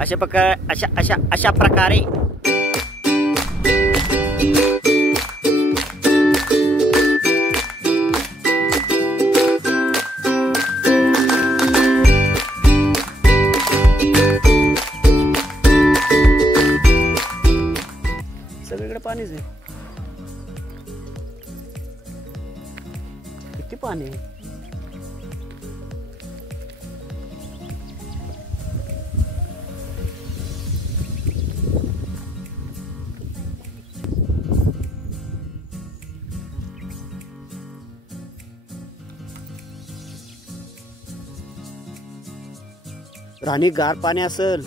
अशा प्रकारे सगळीकडे पाणीच आहे. किती पाणी आहे. राणी गार पाणी असेल.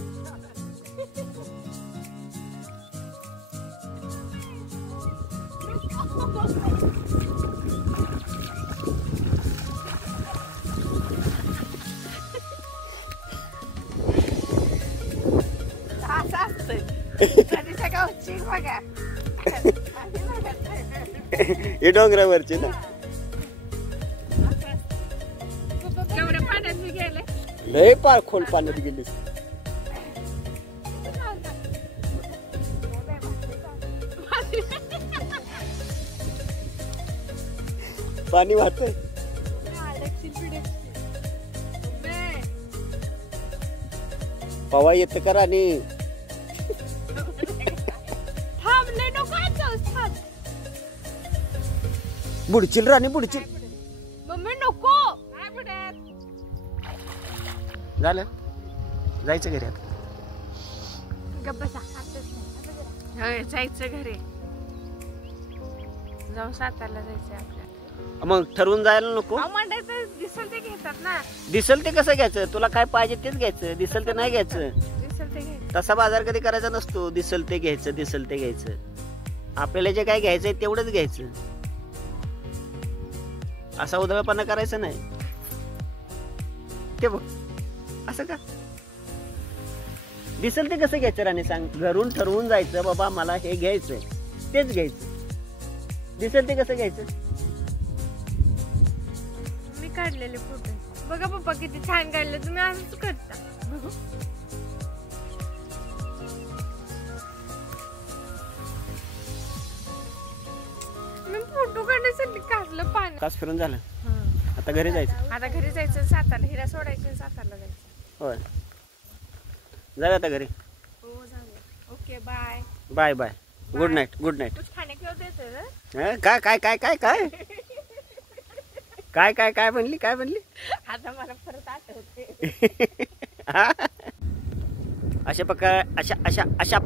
हे डोंगरावरची ना. लय पार खोल पाण्यात गेलीस. पाणी वाहतंय. पवा येत का राणी. बुडचिल राणी बुडचिल. मम्मी नको. झालं जायचं घरी आता. जायचं घरी. जाऊ सातारला जायचं आपल्याला. मग ठरवून जायला नको. दिसल ते घेतात ना. दिसल ते कसं घ्यायचं. तुला काय पाहिजे तेच घ्यायचं. दिसल ते नाही घ्यायचं. दिसल ते घ्यायचं. तसा बाजार कधी करायचा नसतो. दिसल ते घ्यायचं दिसल ते घ्यायचं. आपल्याला जे काय घ्यायचंय तेवढंच घ्यायचं. असा उधळपणा करायचा नाही. ते बघ असं का. दिसल ते कसं घ्यायचं राणी सांग. घरून ठरवून जायचं बाबा मला हे घ्यायचंय तेच घ्यायचं. दिसल ते कसं घ्यायचं. मी काढलेले फोटो बघा पप्पा किती छान काढले. तुम्ही असंच करता. मी फोटो काढण्यासाठी काढलं पाणी. कास फिरून झालं. आता घरी जायचं. आता घरी जायचं. सातारला हिरा सोडायचं. सातारला जायचं. होय जाऊया आता घरी. हो जाऊया. Okay bye. Bye bye. Good night good night. कुछ खाने को देते ना. काय काय काय काय काय काय काय काय म्हणली काय म्हणली. आता मला परत आठवते. अशा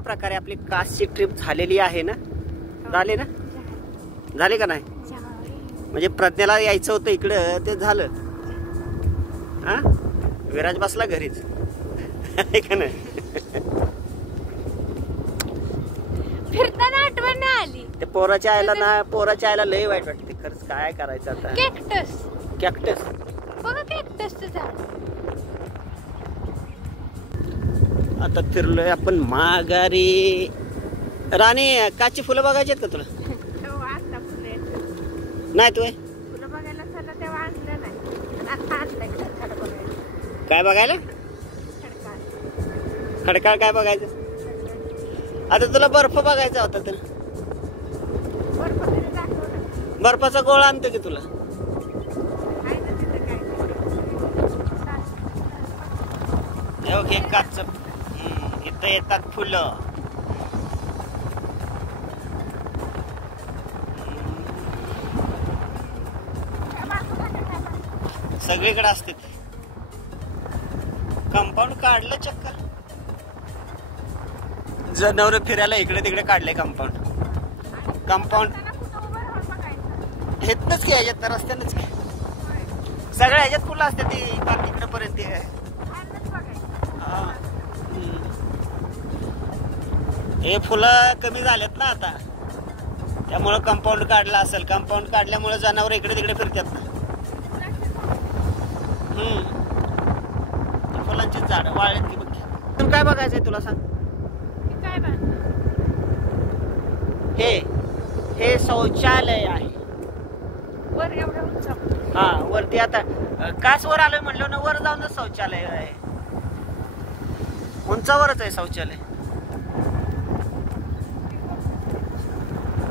प्रकारे आपली कासची ट्रिप झालेली आहे ना. झाले ना. झाले का नाही. म्हणजे प्रज्ञाला यायचं होतं इकडं ते झालं. हा विराज बसला घरीच. का नाही. फिरताना आठवण नाही आली. ते पोराच्या आयला लय वाईट वाटते खरंच. काय करायचं आता. कॅक्टस बघा कॅक्टसचं झाड. आता फिरलोय आपण माघारी. राणी काची फुलं बघायची आहेत का तुला. नाही तू फुलं बघायला चला तेव्हा आणलं नाही. आता आणलंय खडकाळ बघायला. काय बघायला. खडकाळ काय बघायचं. आता तुला बर्फ बघायचा होता तर बर्फाचा गोळा आणतो की तुला. ओके काच इथं येतात फुलं. सगळीकडे असते. कंपाऊंड काढलं चक्कर. जनावर फिरायला इकडे तिकडे काढले कंपाऊंड. हेतनच की ह्याच्यात तर रस्त्यानंच की. सगळ्या ह्याच्यात फुलं असते ती तिकडे पर्यंत. हे फुलं कमी झालेत ना आता त्यामुळे कंपाऊंड काढलं असेल. कंपाऊंड काढल्यामुळे जनावर इकडे तिकडे फिरतात ना. फुलांची झाड वाळत की बघ. काय बघायचंय तुला सांग. हे शौचालय आहे. हा वरती आता कास वर आलोय म्हणलं ना. वर जाऊनच शौचालय आहे. उंचावरच आहे शौचालय.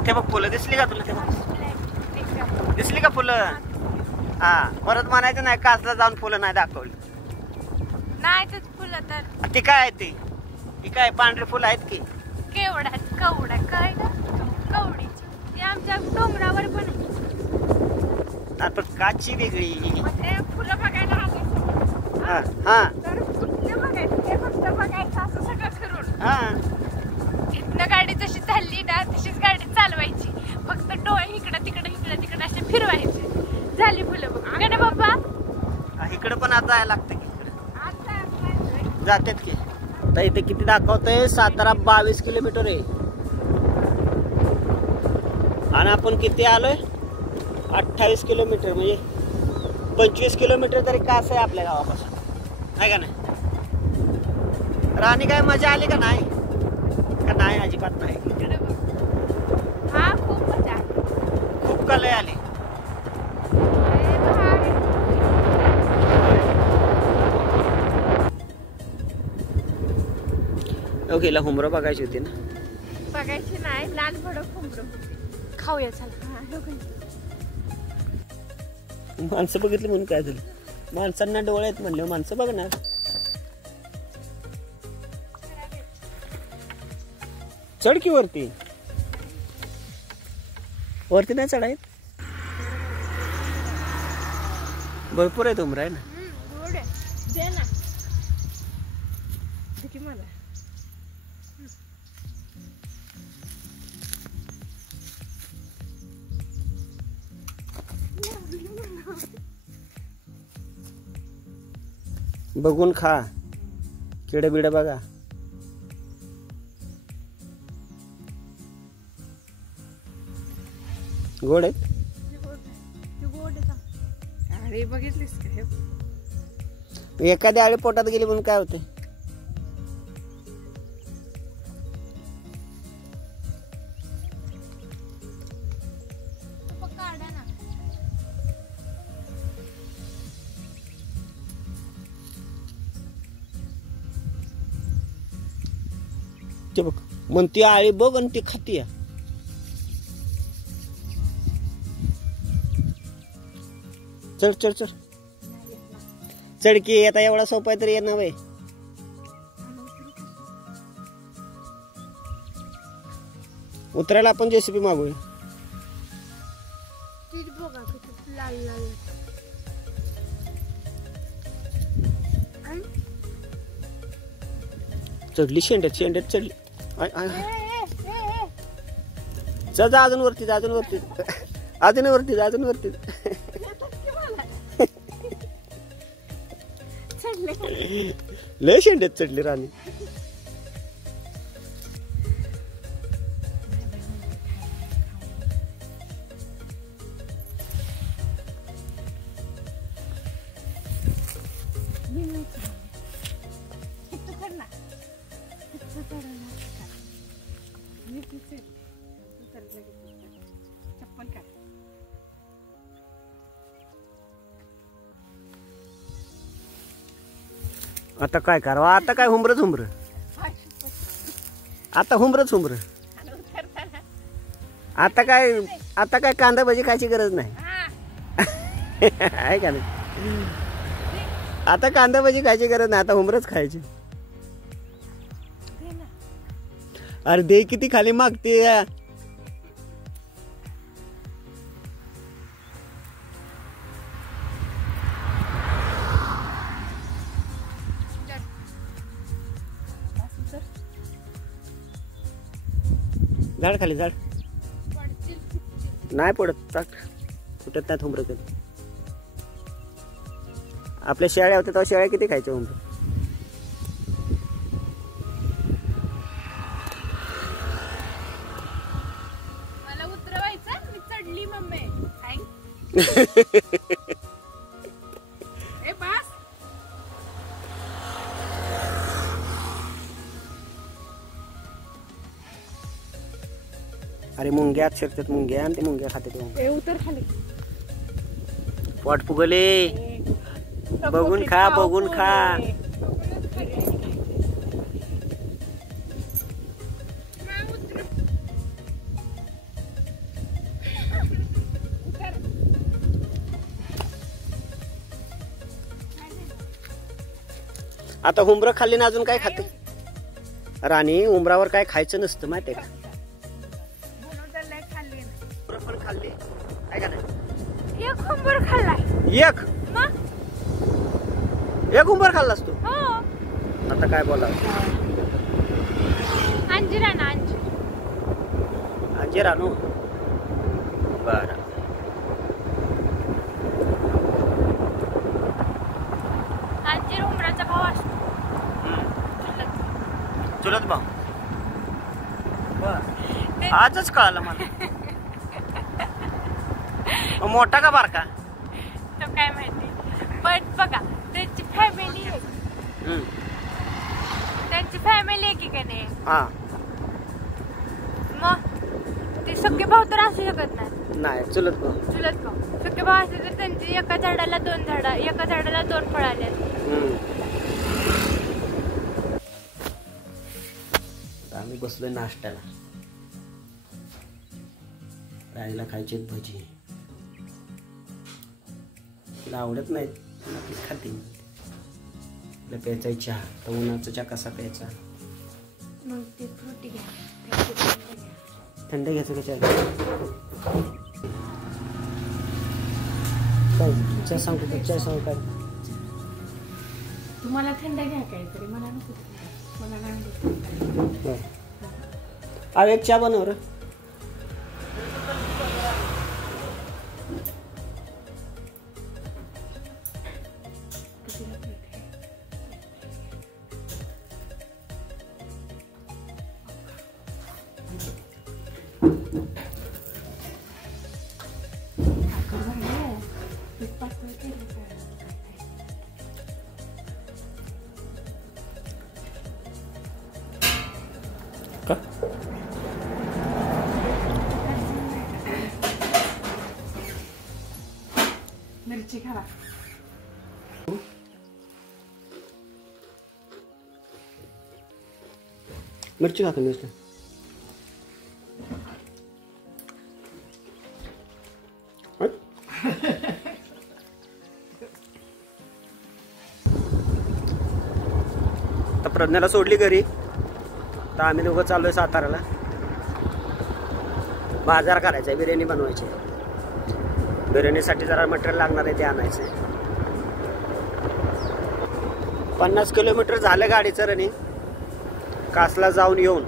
ते बघ फुलं दिसली का तुला? ते बघ दिसली का फुलं? हा परत म्हणायचं नाही कासला जाऊन फुलं नाही दाखवली. नाही तेच फुलं तर ती काय आहे ती काय पांढरी फुलं आहेत की? केवढा कवडा काय ना कवडीची ती आमच्या डोंगरावर पण आहे. पण काची वेगळी. मग ते फुलं बघायला आलो हा हा तर फुलं बघायचं ते फक्त बघायचं असं सगळं फिरून. हा इथनं गाडी जशी चालली ना तशीच गाडी चालवायची. फक्त डोळे इकडं तिकडं असे फिरवायचे. झाली फुलं बघ का ना बाबा. इकडे पण आता जायला लागतं की इकडे आता जातात की. आता इथे किती दाखवतंय? सातारा 22 किलोमीटर आहे आणि आपण किती आलोय? 28 किलोमीटर म्हणजे 25 किलोमीटर तरी कास आहे आपल्या गावापासून, आहे का नाही? राणी काय मजा आली का नाही? का नाही? अजिबात नाही. इकडे बघ. हा खूप मजा आली. खूप कलय आली. ओकेला हुमरं बघायची होती ना? बघायची नाही. लाल भडक खुंबरं खाऊया चला. माणसं बघितली म्हणून काय झालं? माणसांना डोळे आहेत म्हणले माणसं बघणार. चढ की वरती. वरती नाही चढायत. भरपूर आहे उमरा आहे ना. गोड दे ना किती मला. बघून खा. किडे बिडे बघा. गोड आहेत. अरे बघितलीस का? एखाद्या आळी पोटात गेली म्हणून काय होते? ते बघ म्हणती आळी बघ आणि ती खाती. चढ चढ चढ चढकी. आता एवढा सोपा आहे तरी येणार बाई. उतरायला आपण जेसीबी मागूया. लाल लाल चढली शेंड्यात चढली. जा अजून वरती जा. अजून वरती लय शेंड्यात चढली राणी. चप्पल काय आता काय करावं? आता काय हुमरं. आता हुमरं. आता काय कांदा भाजी खायची गरज नाही. आहे का नाही? आता कांदा भाजी खायची गरज नाही. आता हुमरच खायची. अरे दे किती खाली मागते. झाड खाली झाड नाही पडत. फुटत नाही हुमरं कधी. आपल्या शेळ्या होत्या तेव्हा शेळ्या किती खायच्या हुमरं. मला उतरवायचं. मी चढली मम्मी. ए पास अरे मुंग्या शिरतात. मुंग्या आणि ते मुंग्या खाते. ए उतर खाली. पोट फुगले. बघून खा. आता उंबरं खाल्ली ना अजून काय खाते राणी? उंबरावर काय खायचं नसतं माहितीये का? उंबरं पण खाल्ली काय का नाही? एक उंबर खाल्लाय. एक उंबर खाल्लास तू? हो. आता काय बोला? अंजीर आहे ना, अंजीर. अंजीर आणू. बरं. अंजीर उंबराचा भाव असतो. चुलत भाऊ. आजच कळालं मला. मोठा का बारका? तो काय माहिती. पण बघा त्यांची फॅमिली आहे. त्यांची फॅमिली आहे की काय नाही? हा. मग ते सगळे भाऊ तर असू शकत नाही. नाही चुलत भाऊ. चुलत भाऊ सगळे भाऊ असले तर त्यांची एका झाडाला दोन फळ आले. आम्ही बसलोय नाश्त्याला. राणीला खायचे भजी. तिला आवडत नाहीत, ती खाते. तिला प्यायचा चहा. तर उन्हाचा चहा कसा प्यायचा? मग ते फ्रुटी घ्या. थंड घ्यायचं का चहा? चहा सांगतो. चहा सांगू काय? तुम्हाला थंड घ्या काहीतरी. मला नको. मला नाही. अहो एक चहा बनव रे. का? मिरची खावा. मिरची खातो मिरची. तर प्रज्ञाला सोडली घरी. तर आम्ही दोघं चाललोय साताऱ्याला. बाजार करायचा आहे, बिर्याणी बनवायची. बिर्याणीसाठी जरा मटेरियल लागणार आहे, ते आणायचं. 50 किलोमीटर झालं गाडीचं रनिंग. कासला जाऊन येऊन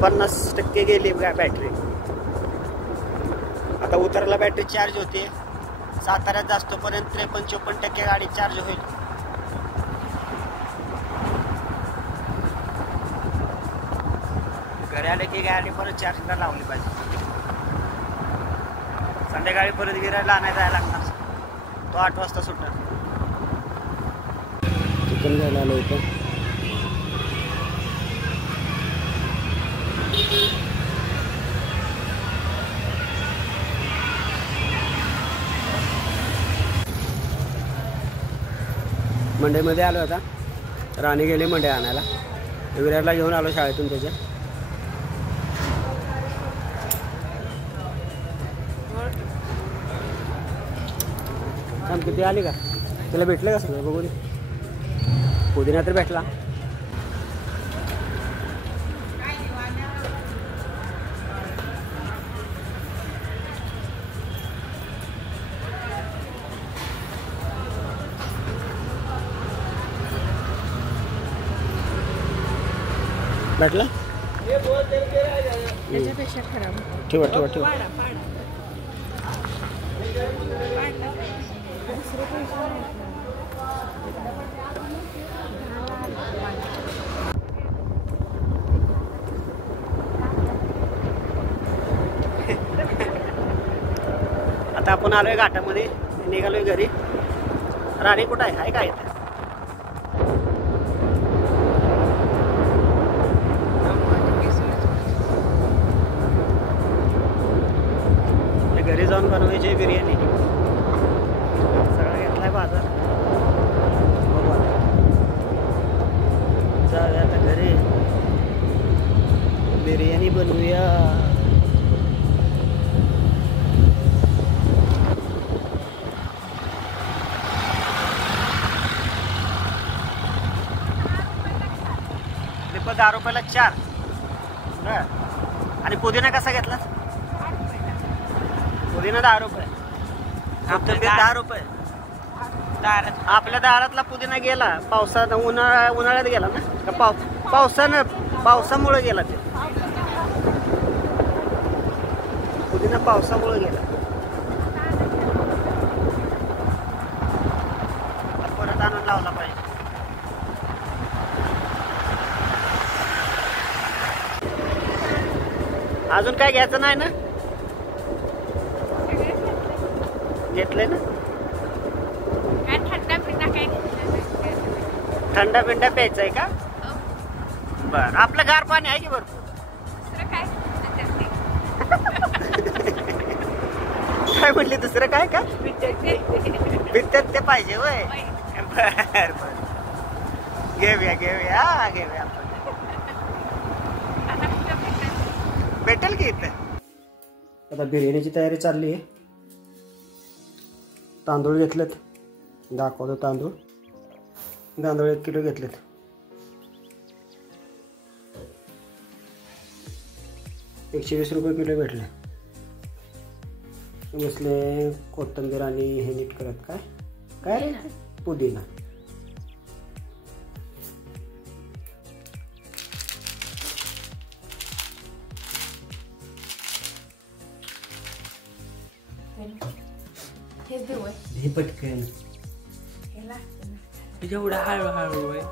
50% गेली बॅटरी. आता उतरला बॅटरी चार्ज होते. साताऱ्यात जास्तोपर्यंत 53-54% गाडी चार्ज होईल. घरी आले की गाडी परत चार्जिंगला लावली पाहिजे. संध्याकाळी परत गिरायला आणायला जायला लागणार. तो 8 वाजता सुटणार. चिकन घ्यायला आलो होतं. मंडईमध्ये आलो आता. राणी गेली मंडई आणायला. विरारला घेऊन आलो शाळेतून त्याच्या. किती आली का? तिला भेटलं का सगळं? बघू दे. पुदिना तर भेटला. भेटला? त्याच्यापेक्षा खराब. ठेवा ठेवा ठेवा. आता आपण आलोय घाटामध्ये. निघालोय घरी. राणी कुठं आहे? काय इथं? घरी जाऊन बनवायची बिर्याणी. सगळं घेतलाय बाजार. जाऊया आता घरी. बिर्याणी बनवूया. आपलं 10 रुपयाला 4. आणि पुदिना कसा घेतला? पुदिना 10 रुपये, कोथिंबीर 10 रुपये. आपल्या दारातला पुदिना गेला पावसात, उन्हाळ्यात गेला ना का पावसामुळे गेला ते पुदिना, पावसामुळे गेला. परत आणून लावला पाहिजे. अजून काय घ्यायचं नाही ना? घेतलंय ना? थंडा पिंडा प्यायचा का? बर, आपलं गार पाणी आहे की भरपूर. काय म्हटले दुसरं काय का? पित्त्यात ते पाहिजे होय. बर बर, घेऊया आपण. भेटेल की इथं. आता बिर्याणीची तयारी चालली आहे. तांदूळ घेतलेत, दाखवतो. तांदूळ 1 किलो घेतलेत. ₹120 किलो भेटले. बसले कोथिंबीर आणि हे नीट करत. काय रे? पुदिना. हे पटकन एवढा हळूहळू आहे.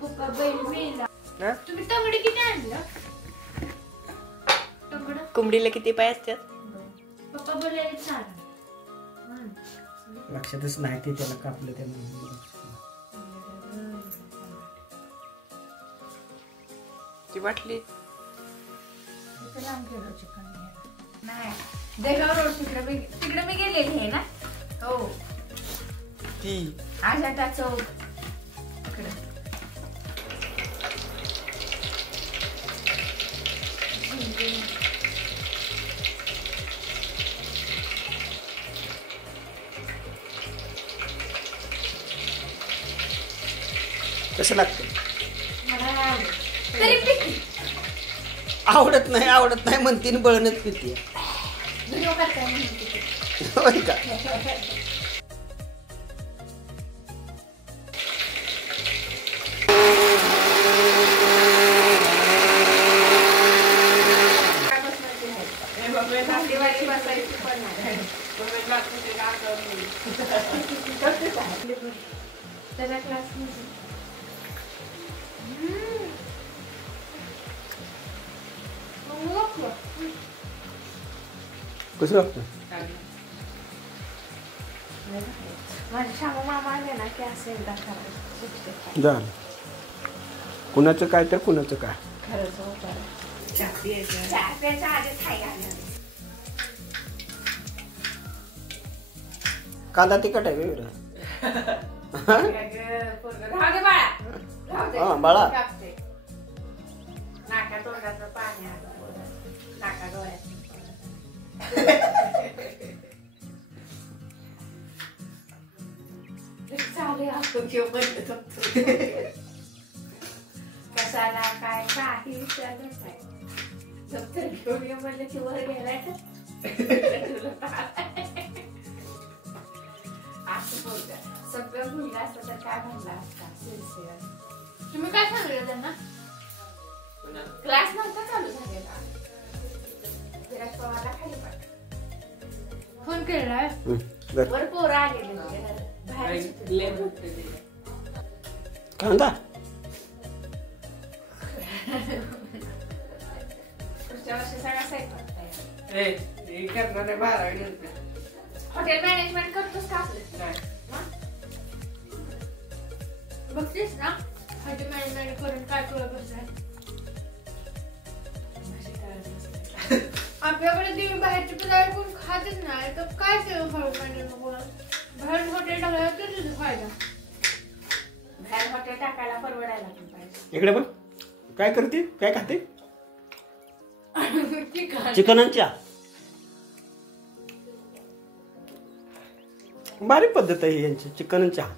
पप्पा बैल मेला. तुम्ही तंगडी किती आणलं? कोंबडीला किती पाय असतात? पप्पा बोलायला छान. लक्षातच नाही ते, त्याला कापलं त्यामुळे. ती वाटली नाही देगाव रोड तिकडे मी गेलेली आहे ना. हो, ती आजाटा चौक तिकडे. कसं लागतं? तरी पिती आवडत नाही म्हणतीन, बळणच पिती. व्हिडिओ करताय म्हणून पिती. होय का? त्याला क्लास कसं लागतं? माझ्या श्यामा मामा आले ना की असं एकदा करायचं. झालं. कुणाचं काय तर कुणाचं काय. खरंच होतं. चहा आधीच खाई घालणार. कांदा तिखट आहे वेगळं. राहू दे बाळा. राहू दे. हा बाळा. नाका तोंडाचं पाणी आलं. नाका डोळ्यात. कशाला काय काही विचारलंच आहे. दप्तर घेऊन ये म्हणलं की वर गेलाय का असं बोलत. सगळं मुलगा असतं तर काय म्हणला असता. तुम्ही काय सांगितलं त्यांना? क्लास नव्हता चालू झालेला. विराज पवारला खाली पाठ फोन केलाय. वर पोरं आलेले कांदा पुढच्या वर्षी सगळा स्वयंपाक बारावी. हॉटेल मॅनेजमेंट करतोस का आपलं? बघतेस ना हॉटेल मॅनेजमेंट करून काय करत बसलाय. आपल्याकडे देवी बाहेरचे पदार्थ कोण खातच नाही तर काय केलं बाहेर हॉटेल टाकायला तर तुझा फायदा. बाहेर हॉटेल टाकायला परवडायला पण पाहिजे. इकडे बघ काय करते, काय खाते? चिकन आणि चहा. भारी पद्धत आहे यांची चिकन चहा.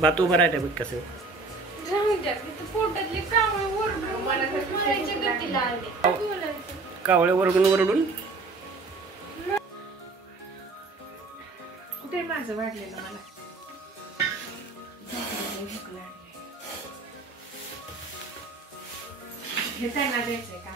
भात उभं राहते बघ कसं. राहून द्या, इथं पोटातले कावळे ओरडून मरायच्या गतीला आले. बोलायचं. कावळे वरडून वरडून ते माझं वाढलेलं मला भूक लागली. हे त्यांना द्यायचंय का?